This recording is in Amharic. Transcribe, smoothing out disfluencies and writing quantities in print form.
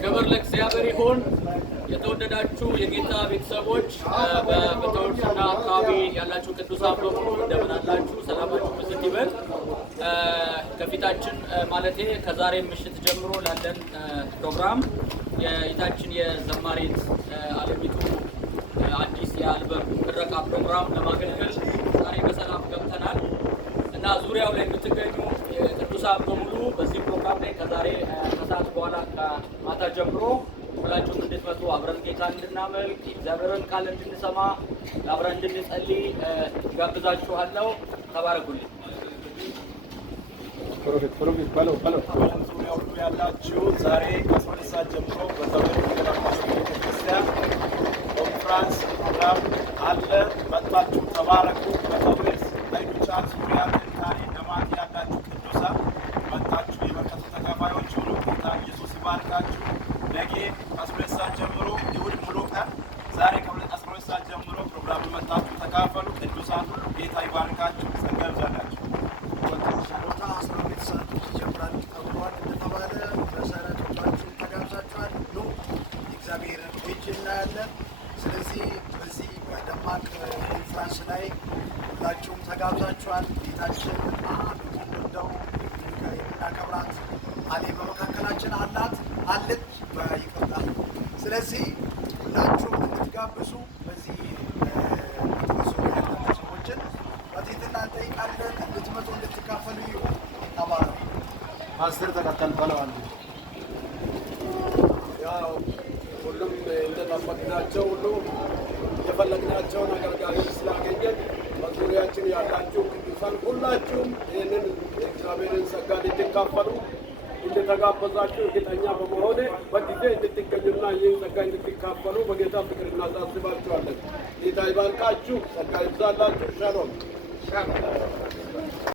ክብር ለእግዚአብሔር ይሁን። የተወደዳችሁ የጌታ ቤተሰቦች በተወርሱና አካባቢ ያላችሁ ቅዱሳን በሙሉ እንደምን አላችሁ? ሰላማችሁ ብዝት ይበል። ከፊታችን ማለቴ ከዛሬ ምሽት ጀምሮ ላለን ፕሮግራም የኢታችን የዘማሪት አለሚቱ አዲስ የአልበም ምረቃ ፕሮግራም ለማገልገል ዛሬ በሰላም ገብተናል እና ዙሪያው ላይ የምትገኙ ቅዱሳን በሙሉ በዚህ ፕሮግራም ላይ ከዛሬ ከሰዓት በኋላ ከማታ ጀምሮ ሁላችሁም እንድትመጡ አብረን ጌታ እንድናመልክ እግዚአብሔርን ቃል እንድንሰማ አብረን እንድንጸልይ ጋብዛችኋለሁ። ተባረኩልኝ። ፕሮፌት ዙሪያ ሁሉ ያላችሁ ዛሬ ከ12 ሰዓት ጀምሮ በዘመን ቤተክርስቲያን ኮንፍራንስ ፕሮግራም አለ። መጥታችሁ ተባረኩ። በተወርስ ላይቻን ዙሪያ ታሪ ለማት ያላችሁ ቅዱሳን መጥታችሁ የበረከቱ ተካፋዮች ሁኑ። ጌታ ኢየሱስ ይባርካችሁ። ነገ ከ12 ሰዓት ጀምሮ ይሁድ ሙሉ ቀን ዛሬ ከ12 ሰዓት ጀምሮ ፕሮግራም መጥታችሁ ተካፈሉ። ቅዱሳን ሁሉ ጌታ ይባርካችሁ። ጸጋ ይብዛላችሁ። ስለዚህ በዚህ በደማቅ ኮንፍራንስ ላይ ሁላችሁም ተጋብዛችኋል። ጌታችን እንደው የምናከብራት አሌ በመካከላችን አለች በይቅርታ። ስለዚህ ሁላችሁም እንድትጋብዙ በዚህ ሰዎችን በትህትና እንጠይቃለን። እንድትመጡ እንድትካፈሉ ይሁን። ተባረኩ። ፓስተር ተከተል በለዋል። ያው ሁሉም እንደጠበቅናቸው ሁሉ የፈለግናቸውን አገልጋዮች ስላገኘን በዙሪያችን ያላችሁ ቅዱሳን ሁላችሁም ይህንን የእግዚአብሔርን ጸጋ እንድትካፈሉ እንደተጋበዛችሁ እርግጠኛ በመሆኔ በጊዜ እንድትገኙና ይህን ጸጋ እንድትካፈሉ በጌታ ፍቅር እናሳስባችኋለን። ጌታ ይባርካችሁ። ጸጋ ይብዛላችሁ። ሻሎም